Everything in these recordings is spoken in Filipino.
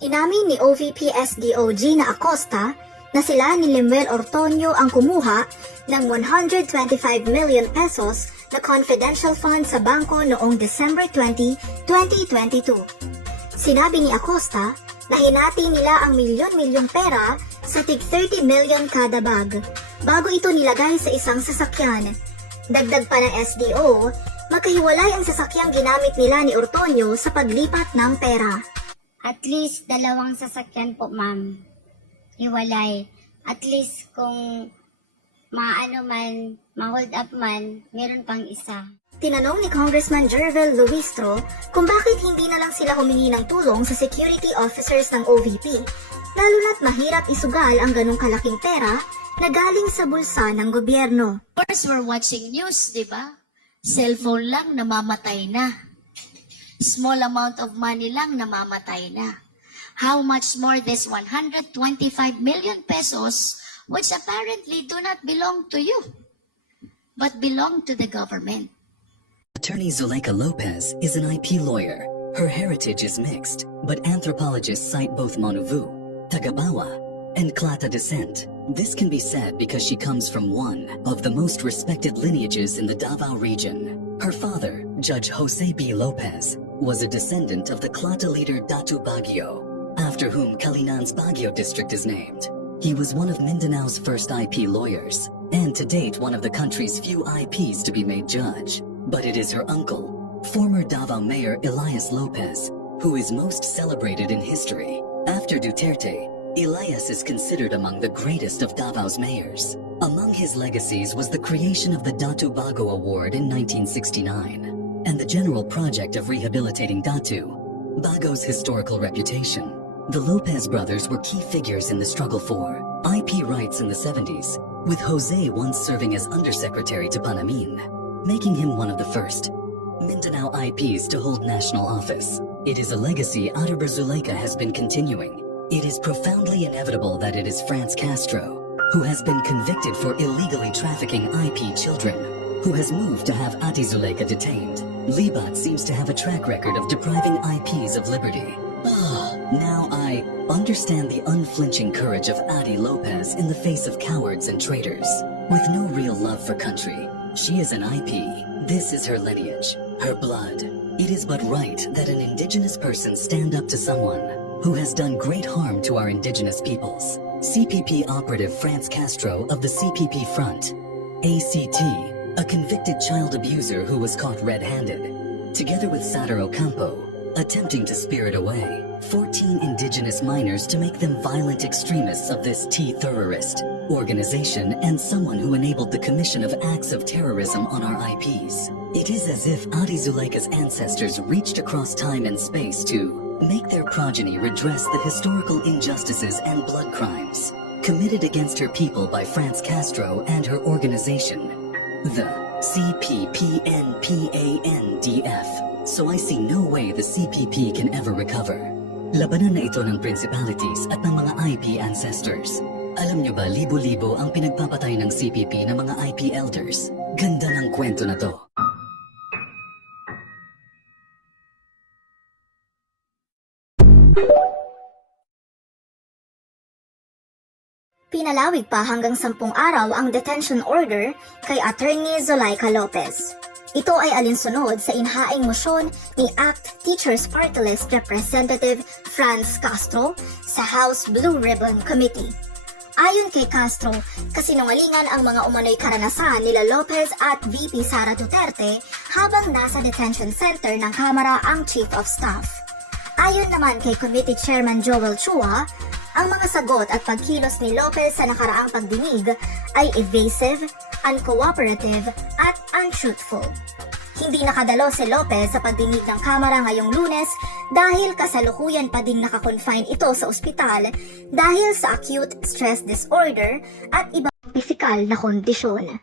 Inamin ni OVP SDOG na Acosta na sila ni Lemuel Ortonio ang kumuha ng 125 million pesos na confidential fund sa bangko noong December 20, 2022. Sinabi ni Acosta na hinati nila ang milyon-milyong pera sa tig 30 million kada bag bago ito nilagay sa isang sasakyan. Dagdag pa ng SDO, magkahiwalay ang sasakyang ginamit nila ni Ortonio sa paglipat ng pera. At least 2 sasakyan po, ma'am. Hiwalay. At least kung maano man, ma-hold up man, meron pang isa. Tinanong ni Congressman Jervel Luistro kung bakit hindi na lang sila humingi ng tulong sa security officers ng OVP, lalo na't mahirap isugal ang ganong kalaking pera na galing sa bulsa ng gobyerno. Of course, we're watching news, di ba? Cellphone lang, namamatay na. Small amount of money lang, namamatay na. How much more this 125 million pesos, which apparently do not belong to you, but belong to the government. Attorney Zuleika Lopez is an IP lawyer. Her heritage is mixed, but anthropologists cite both Monovu, Tagabawa, and Klata descent. This can be said because she comes from one of the most respected lineages in the Davao region. Her father, Judge Jose B. Lopez, was a descendant of the Klata leader Datu Baguio, after whom Kalinan's Baguio district is named. He was one of Mindanao's first IP lawyers, and to date one of the country's few IPs to be made judge. But it is her uncle, former Davao Mayor Elias Lopez, who is most celebrated in history. After Duterte, Elias is considered among the greatest of Davao's mayors. Among his legacies was the creation of the Datu Bago Award in 1969, and the general project of rehabilitating Datu Bago's historical reputation. The Lopez brothers were key figures in the struggle for IP rights in the 70s, with Jose once serving as undersecretary to Panamin, making him one of the first Mindanao IPs to hold national office. It is a legacy Adelber Zuleika has been continuing. It is profoundly inevitable that it is Franz Castro, who has been convicted for illegally trafficking IP children, who has moved to have Ati Zuleika detained. Libat seems to have a track record of depriving IPs of liberty. Now I understand the unflinching courage of Adi Lopez in the face of cowards and traitors. With no real love for country, she is an IP. This is her lineage, her blood. It is but right that an indigenous person stand up to someone who has done great harm to our indigenous peoples. CPP operative Franz Castro of the CPP Front, ACT, a convicted child abuser who was caught red-handed, together with Sadar Ocampo, attempting to spirit away 14 indigenous minors to make them violent extremists of this terrorist organization and someone who enabled the commission of acts of terrorism on our IPs. It is as if Adi Zuleika's ancestors reached across time and space to make their progeny redress the historical injustices and blood crimes committed against her people by Franz Castro and her organization, the CPPNPANDF. So I see no way the CPP can ever recover. Labanan na ito ng principalities at ng mga IP ancestors. Alam nyo ba, libo-libo ang pinagpapatay ng CPP ng mga IP elders? Ganda ng kwento na to. Pinalawig pa hanggang 10 araw ang detention order kay Attorney Zuleika Lopez. Ito ay alinsunod sa inhaing mosyon ni ACT Teachers Party List Representative Franz Castro sa House Blue Ribbon Committee. Ayon kay Castro, kasinungalingan ang mga umano'y karanasan nila Lopez at VP Sara Duterte habang nasa detention center ng Kamara ang Chief of Staff. Ayon naman kay Committee Chairman Joel Chua, ang mga sagot at pagkilos ni Lopez sa nakaraang pagdinig ay evasive, uncooperative at untruthful. Hindi nakadalo si Lopez sa pagdinig ng Kamara ngayong Lunes dahil kasalukuyan pa ding nakakonfine ito sa ospital dahil sa acute stress disorder at ibang pisikal na kondisyon.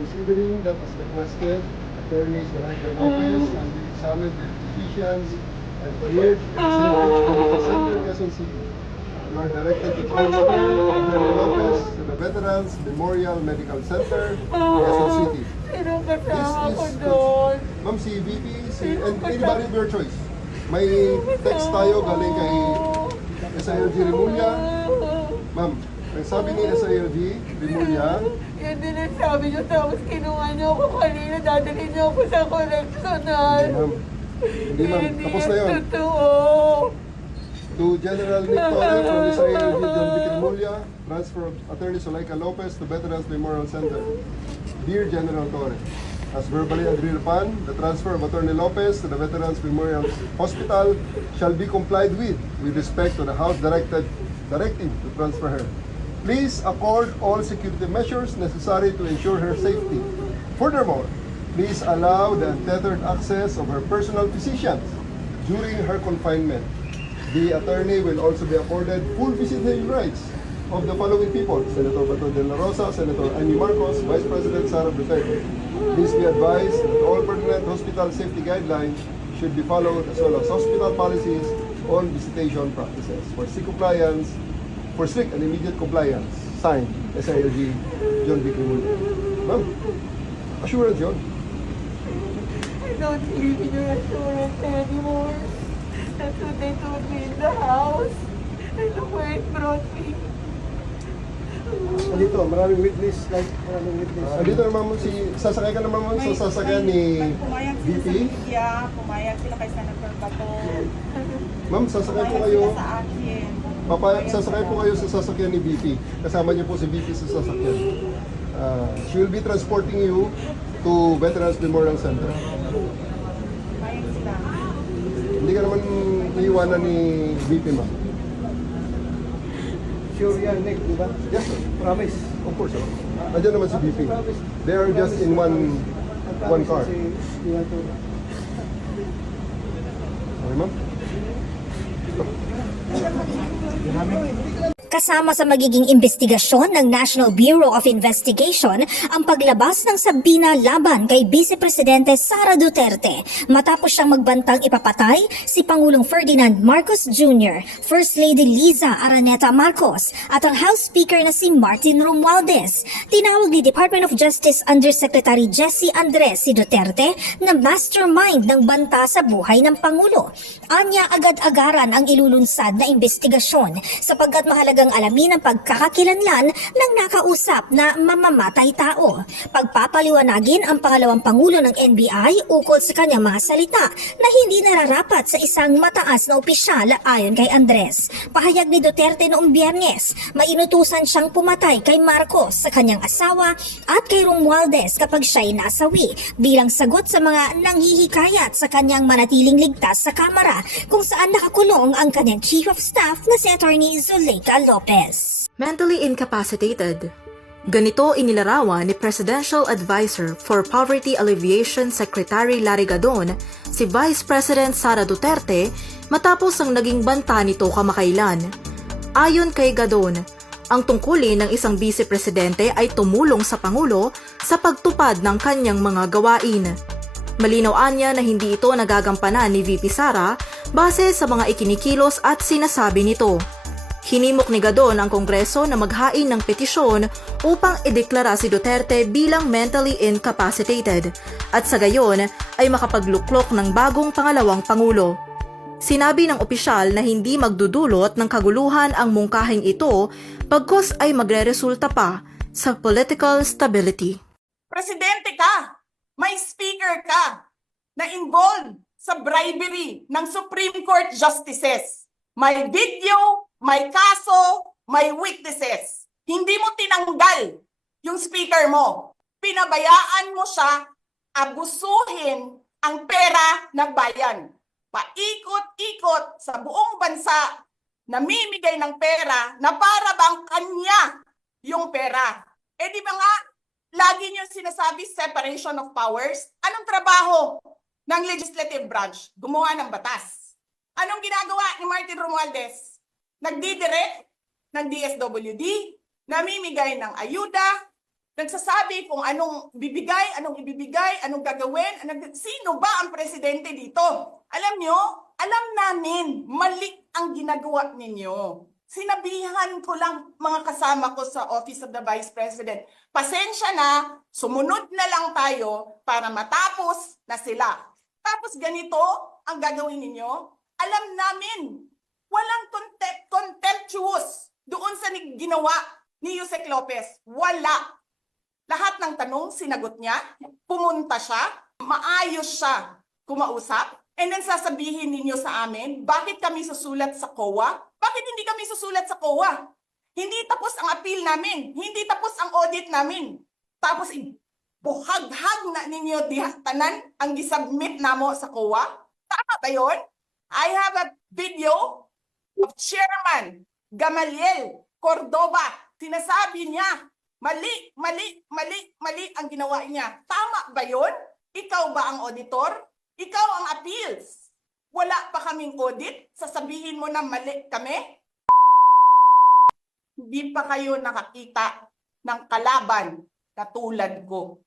Considering that was requested, attorneys Veronica Lopez and the examined physicians and cleared Center Quezon City. You are directed to transfer Veronica Lopez to the Veterans Memorial Medical Center, Quezon City. Sinong kasama ko This is doon? Ma'am, si VP, and anybody of your choice. May text tayo galing kay SILG Remulla. Ma'am, ang sabi ni SILG Remulla, Yan din ang sabi niyo, tapos kinuha niyo ako kanina, dadalhin niyo ako sa correctional. hindi ma'am, tapos na yun. Totoo. To General Nick Torre from the SILG John Vic Remulla, transfer of Attorney Zuleika Lopez to Veterans Memorial Center. Dear General Torre, as verbally agreed upon, the transfer of Attorney Lopez to the Veterans Memorial Hospital shall be complied with respect to the House directive to transfer her. Please accord all security measures necessary to ensure her safety. Furthermore, please allow the untethered access of her personal physicians during her confinement. The attorney will also be accorded full visitation rights of the following people: Senator Bato de la Rosa, Senator Amy Marcos, Vice President Sara Duterte. Please be advised that all pertinent hospital safety guidelines should be followed, as well as hospital policies on visitation practices. For strict and immediate compliance, signed SILG John Vic Remulla. Ma'am, assurance yun. I don't believe in your assurance anymore. That's what they told me in the house. And look where it brought me. Dito, maraming witness. Andito naman sasakay ka naman sa sasakyan ni Pumayag sila VP. sa media, pumayag sila kay Senator Bato. Ma'am, sasakay po Pumayag kayo. sila sa akin. Sasakay po kayo sa sasakyan ni VP. Kasama niyo po si VP sa sasakyan. She will be transporting you to Veterans Memorial Center. Pumayag sila. Hindi ka naman iiwanan ni VP, ma'am. Sure yan, Nick, di ba? Yes, sir. Promise. Of course, sir. Nandiyan naman si VP. They are just in one car. Okay, ma'am? Kasama sa magiging investigasyon ng National Bureau of Investigation ang paglabas ng sabina laban kay Vice Presidente Sara Duterte matapos siyang magbantang ipapatay si Pangulong Ferdinand Marcos Jr., First Lady Liza Araneta Marcos at ang House Speaker na si Martin Romualdez. Tinawag ni Department of Justice Undersecretary Jessie Andres si Duterte na mastermind ng banta sa buhay ng Pangulo. Anya agad-agaran ang ilulunsad na investigasyon sapagkat mahalagang alamin ang pagkakakilanlan ng nakausap na mamamatay tao. Pagpapaliwanagin ang pangalawang Pangulo ng NBI ukol sa kanyang mga salita na hindi nararapat sa isang mataas na opisyal ayon kay Andres. Pahayag ni Duterte noong Biyernes, mainutusan siyang pumatay kay Marcos sa kanyang asawa at kay Romualdez kapag siya'y nasawi bilang sagot sa mga nanghihikayat sa kanyang manatiling ligtas sa Kamara kung saan nakakulong ang kanyang Chief of Staff na si Attorney Zuleika Lopez. Mentally incapacitated. Ganito inilarawan ni Presidential Advisor for Poverty Alleviation Secretary Larry Gadon si Vice President Sara Duterte matapos ang naging banta nito kamakailan. Ayon kay Gadon, ang tungkulin ng isang vice-presidente ay tumulong sa Pangulo sa pagtupad ng kanyang mga gawain. Malinaw anya na hindi ito nagagampanan ni VP Sara base sa mga ikinikilos at sinasabi nito. Hinimok ni Gadon ang Kongreso na maghain ng petisyon upang ideklara si Duterte bilang mentally incapacitated at sa gayon ay makapagluklok ng bagong pangalawang Pangulo. Sinabi ng opisyal na hindi magdudulot ng kaguluhan ang mungkahing ito bagkus ay magreresulta pa sa political stability. Presidente ka! May speaker ka na involved sa bribery ng Supreme Court justices. May video, may kaso, may witnesses. Hindi mo tinanggal yung speaker mo. Pinabayaan mo siya abusuhin ang pera ng bayan. paikot-ikot sa buong bansa, namimigay ng pera na para bang kanya yung pera. Eh di ba nga, lagi niyo sinasabi separation of powers? Anong trabaho ng legislative branch? Gumawa ng batas. Anong ginagawa ni Martin Romualdez? Nagdidirect ng DSWD, namimigay ng ayuda, nagsasabi kung anong bibigay, anong ibibigay, anong gagawin, sino ba ang presidente dito? Alam nyo, alam namin, mali ang ginagawa ninyo. Sinabihan ko lang mga kasama ko sa Office of the Vice President, pasensya na, sumunod na lang tayo para matapos na sila. Tapos ganito ang gagawin ninyo? Alam namin, walang contemptuous doon sa ginawa ni Yusek Lopez. Wala. Lahat ng tanong, sinagot niya, pumunta siya, maayos siya kumausap, and then sasabihin ninyo sa amin, bakit kami susulat sa COA? Bakit hindi kami susulat sa COA? Hindi tapos ang appeal namin, hindi tapos ang audit namin. Tapos buhaghag na ninyo tanan ang gisubmit namo sa COA? Tama ba yun? I have a video of Chairman Gamaliel Cordoba. Sinasabi niya, mali ang ginawa niya. Tama ba yun? Ikaw ba ang auditor? Ikaw ang appeals. Wala pa kaming audit? Sasabihin mo na mali kami? Hindi pa kayo nakakita ng kalaban na tulad ko.